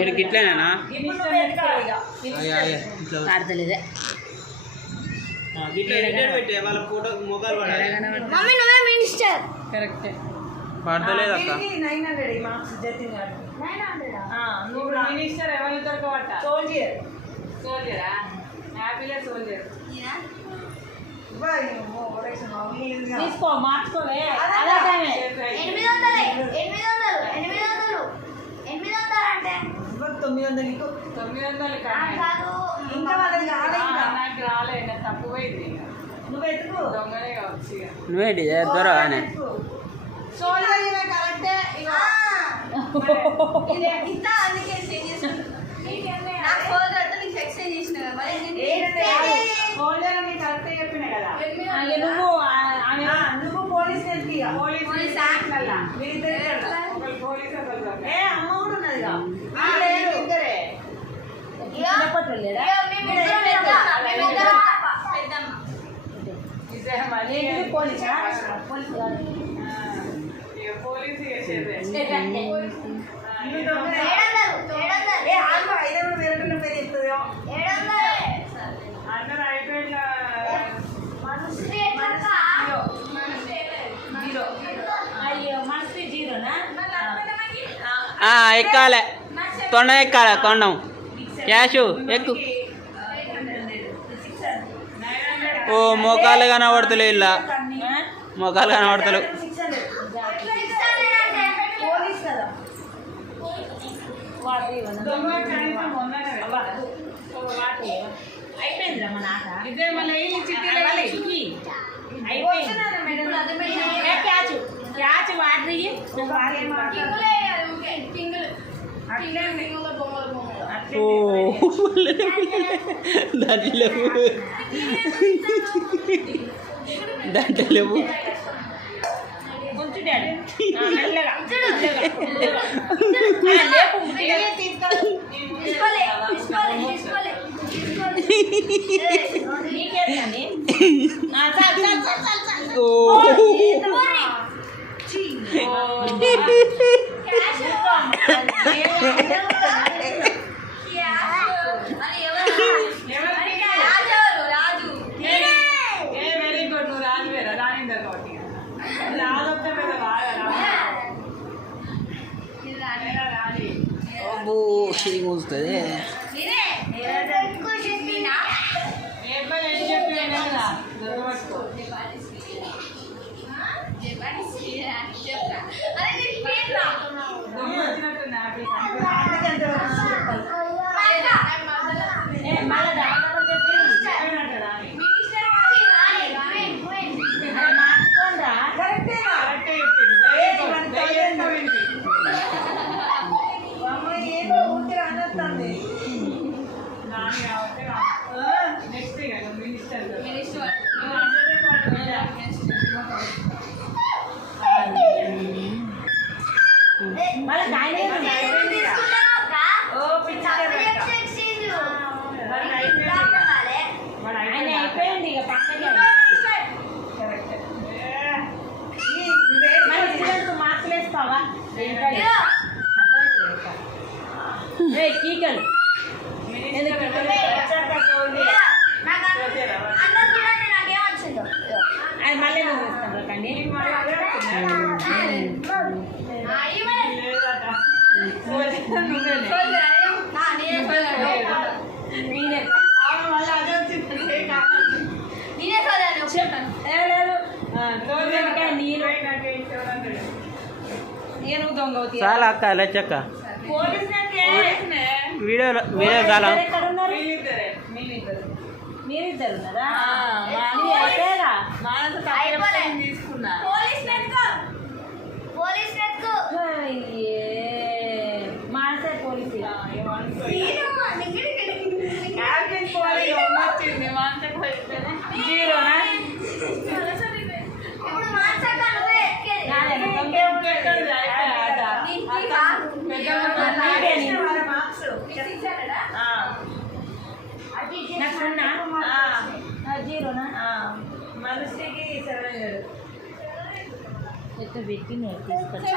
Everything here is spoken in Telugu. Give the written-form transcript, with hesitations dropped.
ఏడు గిట్లేనా ఆడతలేదే పెట్టే వాళ్ళ ఫోటో మొబైల్ కరెక్టే పడతలేదు అక్క మినిస్టర్ ఎవరు దొరకబట్ట సోల్జరా హ్యాపీలే సోల్జర్ తీసుకో మార్చుకోవే అదే టైమే 900 నాకు రాలే తక్కువైంది దొంగనే కావచ్చు నువ్వేంటి దొర నువ్వు పోలీస్ అమ్మ కూడా ఉన్నదిగా ఎక్కాలే తొండ ఎక్కాలే తొండం క్యాష్ ఎక్కు ఓ మోకాలు కనబడతలే ఇలా మోకాలు కనబడతలేవు అయిపోయిందిరా మన ఆట క్యాచ్ వాటర్ దాంట్లో లేవు కొంచెం డాడీ మెల్లగా వస్తుంది అయిపోయింది ఇక పక్కన మార్కులు వేస్తావా కీకలు అది మళ్ళీ నువ్వు వేస్తావు కండి చాలా అక్క లచ్చక్క వీడియో చాలా మీరిద్దరు ఉన్నారా తీసుకున్నా మానసే పోలీసు జీరోనా జీరోనా మనసుకి 700 పెట్టి నేను తీసుకొచ్చి